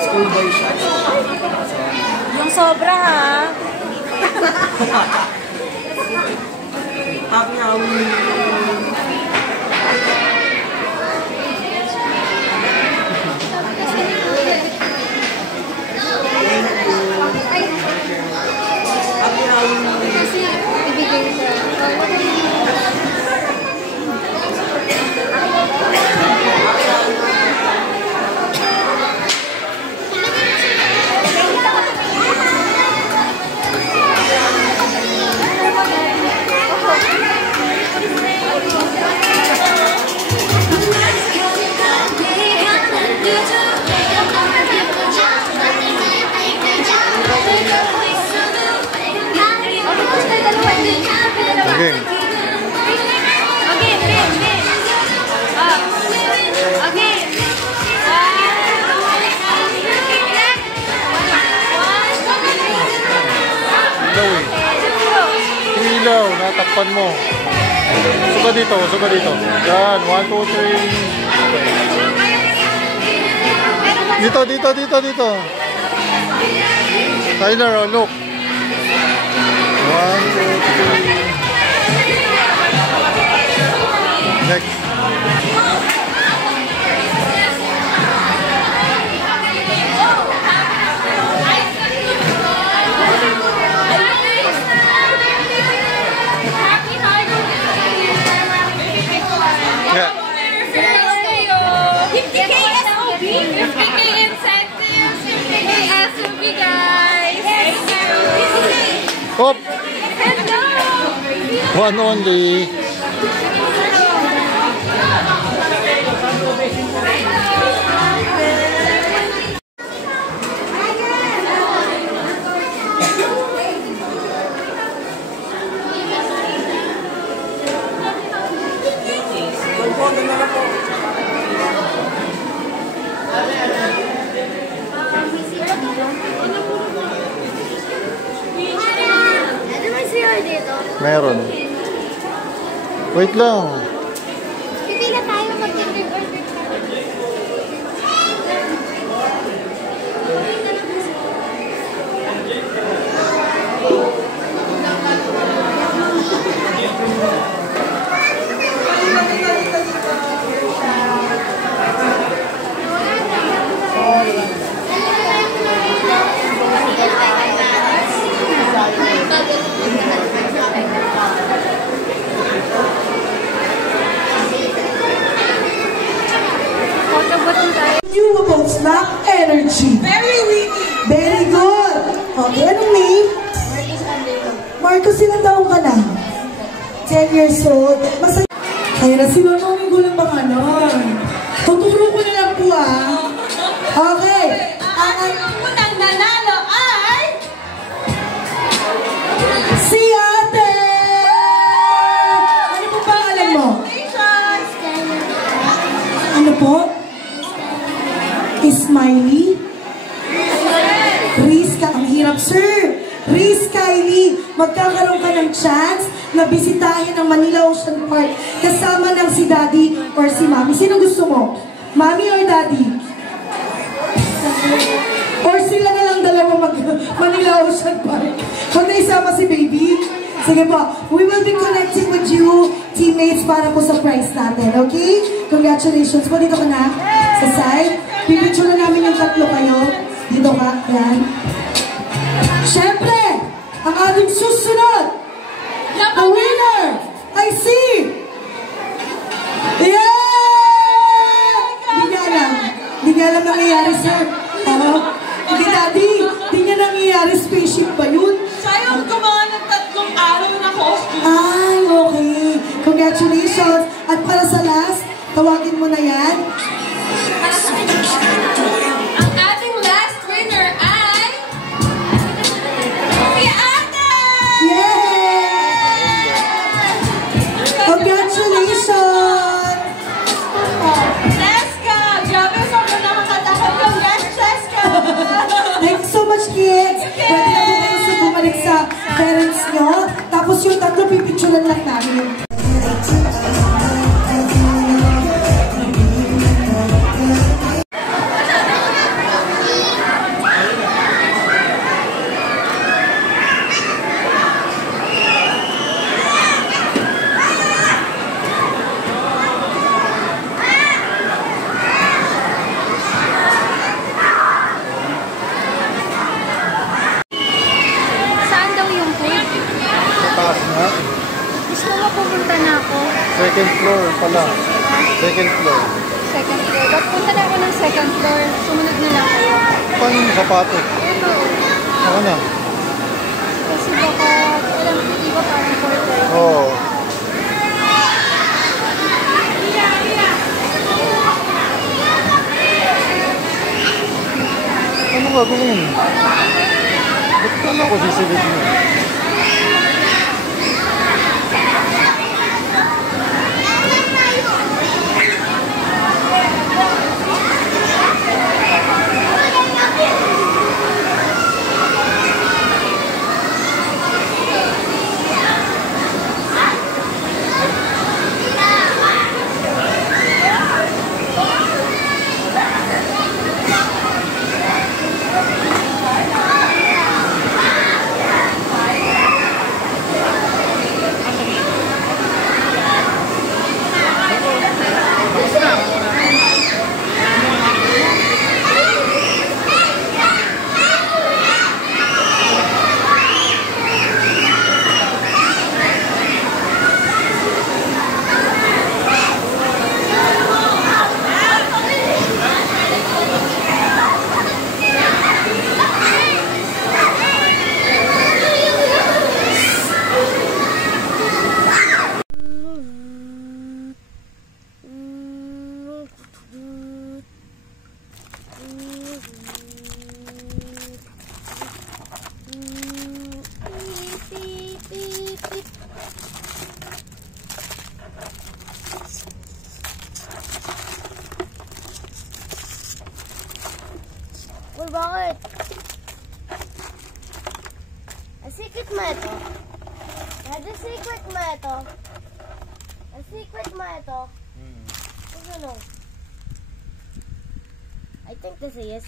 School boy siya. Yung sobra ha. Happy Halloween. Okay. Ilaw, natakpan mo. Suka dito, suka dito. Yan, 1, 2, 3. Dito, dito, dito, dito. Tyler, oh, look. 1, 2, 3. Next. Yeah. 50K SOB, 50K incentives, 50K SOB guys. Hop. Hello. One only. Meron. Wait lang. Pipila tayo mag-order. Renewable snack energy. Very witty. Very good. Okay, anong name? Marcos, ilang taong ka na? 10 years old. Kaya na si Mama Migulang bang ano? Tuturo ko na lang po Okay. Ang unang nanalo ay si Ate! Ano po pangalan mo? Ano po? Smiley? Riz ka, ang hirap sir. Riz Kylie, magkakaroon ka ng chance na bisitahin ang Manila Ocean Park kasama ng si Daddy or si Mommy. Sino gusto mo? Mommy or Daddy? Or sila na lang dalawa Manila Ocean Park? Huwag na isama si Baby? Sige po, we will be connecting with you, teammates, para po sa prize natin, okay? Congratulations po, dito ka na, sa side. Pipicture na namin yung tatlo kayo. Dito ka, yan. Siyempre, ang ating susunod, the winner, I see! Yeah! Hindi niya alam. Hindi niya alam nangyayari, sir. Hindi, Daddy. Hindi niya nangyayari. Spaceship ba yun? sayang gumawa ng 3 araw na costume. Ay, okay. Congratulations. At para sa last, tawagin mo na yan. Ang ating last winner ay si Ate! Yay! Congratulations! Cheska! Grabe, sobrang nakakatakot yung last Cheska! Thank you so much, kids. Pwede na po kayo sa bumalik sa parents nyo. Tapos yung tatlo, pipicturean lang namin. Second floor pala. Second floor. Second floor. Ba't punta na ako ng second floor? Sumunod na lang kayo. Paano yung sapatos? Ito. Ako na. Kasi baka, alam ko, di ba parang 4:30? Oo. Ano gagawin? Ba't ka na ako sisilip mo? Uy, bakit? Secret mo ito? Dada, secret mo ito? Secret mo ito? Ano? I think this is yes.